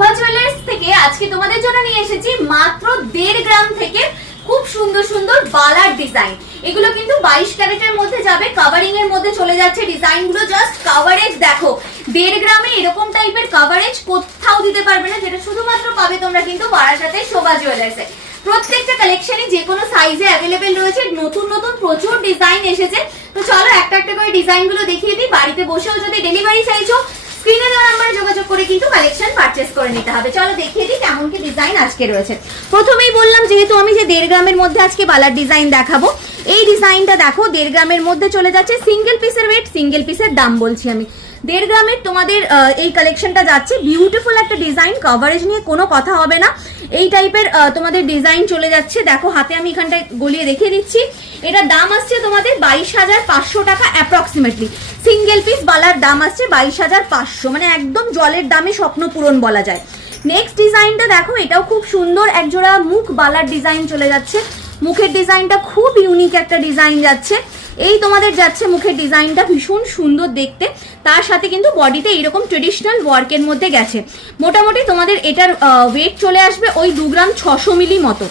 শোভা jewellers থেকে আজকে তোমাদের জন্য নিয়ে এসেছি মাত্র 1.5 গ্রাম থেকে খুব সুন্দর সুন্দর বালার ডিজাইন। এগুলো কিন্তু 22 ক্যারেটের মধ্যে যাবে, কভারিং এর মধ্যে চলে যাচ্ছে। ডিজাইন গুলো জাস্ট কভারেজ দেখো, 1.5 গ্রামে এরকম টাইপের কভারেজ কোথাও দিতে পারবে না, যেটা শুধুমাত্র পাবে তোমরা কিন্তু বারাসাতে শোভা জুয়েলার্সে। প্রত্যেকটা কালেকশনই যে কোনো সাইজে অ্যাভেলেবেল রয়েছে, নতুন নতুন প্রচুর ডিজাইন এসেছে। তো চলো একটা একটা করে ডিজাইন গুলো দেখিয়ে দিই। বাড়িতে বসেও যদি ডেলিভারি চাইছো স্ক্রিনে দেওয়া নাম্বারে যোগাযোগ করে কিন্তু কালেকশন পারচেজ করে নিতে হবে। চলো দেখিয়ে দিই কেমন কি ডিজাইন আজকে রয়েছে। প্রথমেই বললাম যেহেতু আমি যে 1.5 গ্রামের মধ্যে আজকে বালার ডিজাইন দেখাবো, এই ডিজাইনটা দেখো 1.5 গ্রামের মধ্যে চলে যাচ্ছে। সিঙ্গেল পিসের ওয়েট, সিঙ্গেল পিসের দাম বলছি আমি। 1.5 গ্রামের তোমাদের এই কালেকশনটা যাচ্ছে। বিউটিফুল একটা ডিজাইন, কভারেজ নিয়ে কোনো কথা হবে না। এই টাইপের তোমাদের ডিজাইন চলে যাচ্ছে। দেখো হাতে আমি এখানটায় গলিয়ে রেখে দিচ্ছি। এটার দাম আসছে তোমাদের 22,500 টাকা অ্যাপ্রক্সিমেটলি। সিঙ্গেল পিস বালার দাম আসছে 22,500, মানে একদম জলের দামে স্বপ্ন পূরণ বলা যায়। নেক্সট ডিজাইনটা দেখো, এটাও খুব সুন্দর একজোড়া মুখ বালার ডিজাইন চলে যাচ্ছে। মুখের ডিজাইনটা খুব ইউনিক একটা ডিজাইন যাচ্ছে। এই তোমাদের যাচ্ছে মুখের ডিজাইনটা ভীষণ সুন্দর দেখতে, তার সাথে কিন্তু বডিতে এইরকম ট্রেডিশনাল ওয়ার্কের মধ্যে গেছে। মোটামুটি তোমাদের এটার ওয়েট চলে আসবে ওই 2 গ্রাম 600 মিলি মতো,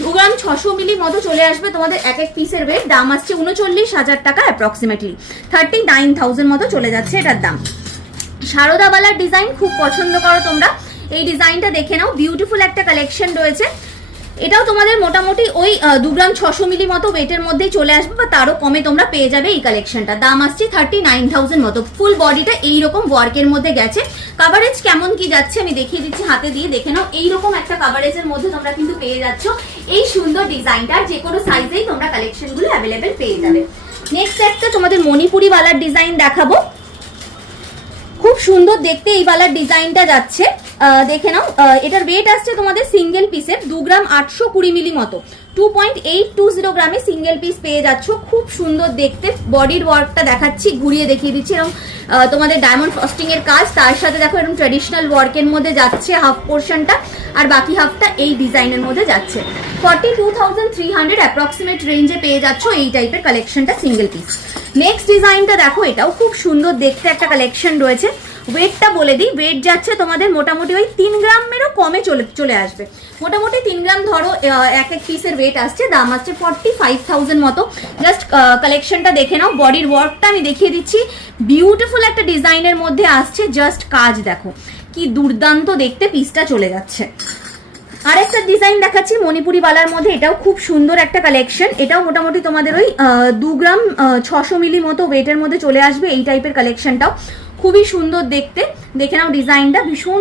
2 গ্রাম 600 মিলি মতো চলে আসবে তোমাদের এক এক পিসের ওয়েট। দাম আসছে 39,000 টাকা অ্যাপ্রক্সিমেটলি, 39,000 মতো চলে যাচ্ছে এটার দাম। সারদা বালার ডিজাইন খুব পছন্দ করো তোমরা, এই ডিজাইনটা দেখে নাও। বিউটিফুল একটা কালেকশন রয়েছে। এটাও তোমাদের মোটামুটি ওই 2 গ্রাম 600 মিলি মতো ওয়েটের মধ্যেই চলে আসবে, বা তারও কমে তোমরা পেয়ে যাবে এই কালেকশনটা। দাম আসছে 39,000 মতো। ফুল বডিটা এইরকম ওয়ার্কের মধ্যে গেছে। কাভারেজ কেমন কি যাচ্ছে আমি দেখিয়ে দিচ্ছি, হাতে দিয়ে দেখে নাও। এইরকম একটা কাভারেজের মধ্যে তোমরা কিন্তু পেয়ে যাচ্ছ এই সুন্দর ডিজাইনটা। যে কোনো সাইজেই তোমরা কালেকশনগুলো অ্যাভেলেবেল পেয়ে যাবে। নেক্সট একটা তোমাদের মণিপুরি বালার ডিজাইন দেখাবো। খুব সুন্দর দেখতে এই বালার ডিজাইনটা যাচ্ছে, দেখে নাও। এটার ওয়েট আসছে তোমাদের সিঙ্গেল পিসের 2 গ্রাম 820 মিলি মতো, 2.820 গ্রামে সিঙ্গেল পিস পেয়ে যাচ্ছ। খুব সুন্দর দেখতে। বডির ওয়ার্কটা দেখাচ্ছি, ঘুরিয়ে দেখিয়ে দিচ্ছি। এরকম তোমাদের ডায়মন্ড ফ্রস্টিং এর কাজ, তার সাথে দেখো এরকম ট্র্যাডিশনাল ওয়ার্কের মধ্যে যাচ্ছে হাফ পোর্শনটা, আর বাকি হাফটা এই ডিজাইনের মধ্যে যাচ্ছে। 42,300 অ্যাপ্রক্সিমেট রেঞ্জে পেয়ে যাচ্ছ এই টাইপের কালেকশনটা সিঙ্গেল পিস। নেক্সট ডিজাইনটা দেখো, এটাও খুব সুন্দর দেখতে একটা কালেকশন রয়েছে। ওয়েটটা বলে দিই, ওয়েট যাচ্ছে তোমাদের মোটামুটি ওই 3 গ্রামেরও কমে চলে আসবে। মোটামুটি 3 গ্রাম ধরো এক এক পিসের ওয়েট আসছে। দাম আসছে 45,000 মতো। জাস্ট কালেকশনটা দেখে নাও। বডির ওয়ার্কটা আমি দেখিয়ে দিচ্ছি। বিউটিফুল একটা ডিজাইনের মধ্যে আসছে। জাস্ট কাজ দেখো কি দুর্দান্ত দেখতে পিসটা চলে যাচ্ছে। আরেকটা ডিজাইন দেখাচ্ছি মণিপুরি বালার মধ্যে। এটাও খুব সুন্দর একটা কালেকশন। এটাও মোটামুটি তোমাদের ওই 2 গ্রাম 600 মিলি মতো ওয়েটের মধ্যে চলে আসবে এই টাইপের কালেকশনটাও। খুবই সুন্দর দেখতে, দেখে নাও ডিজাইনটা ভীষণ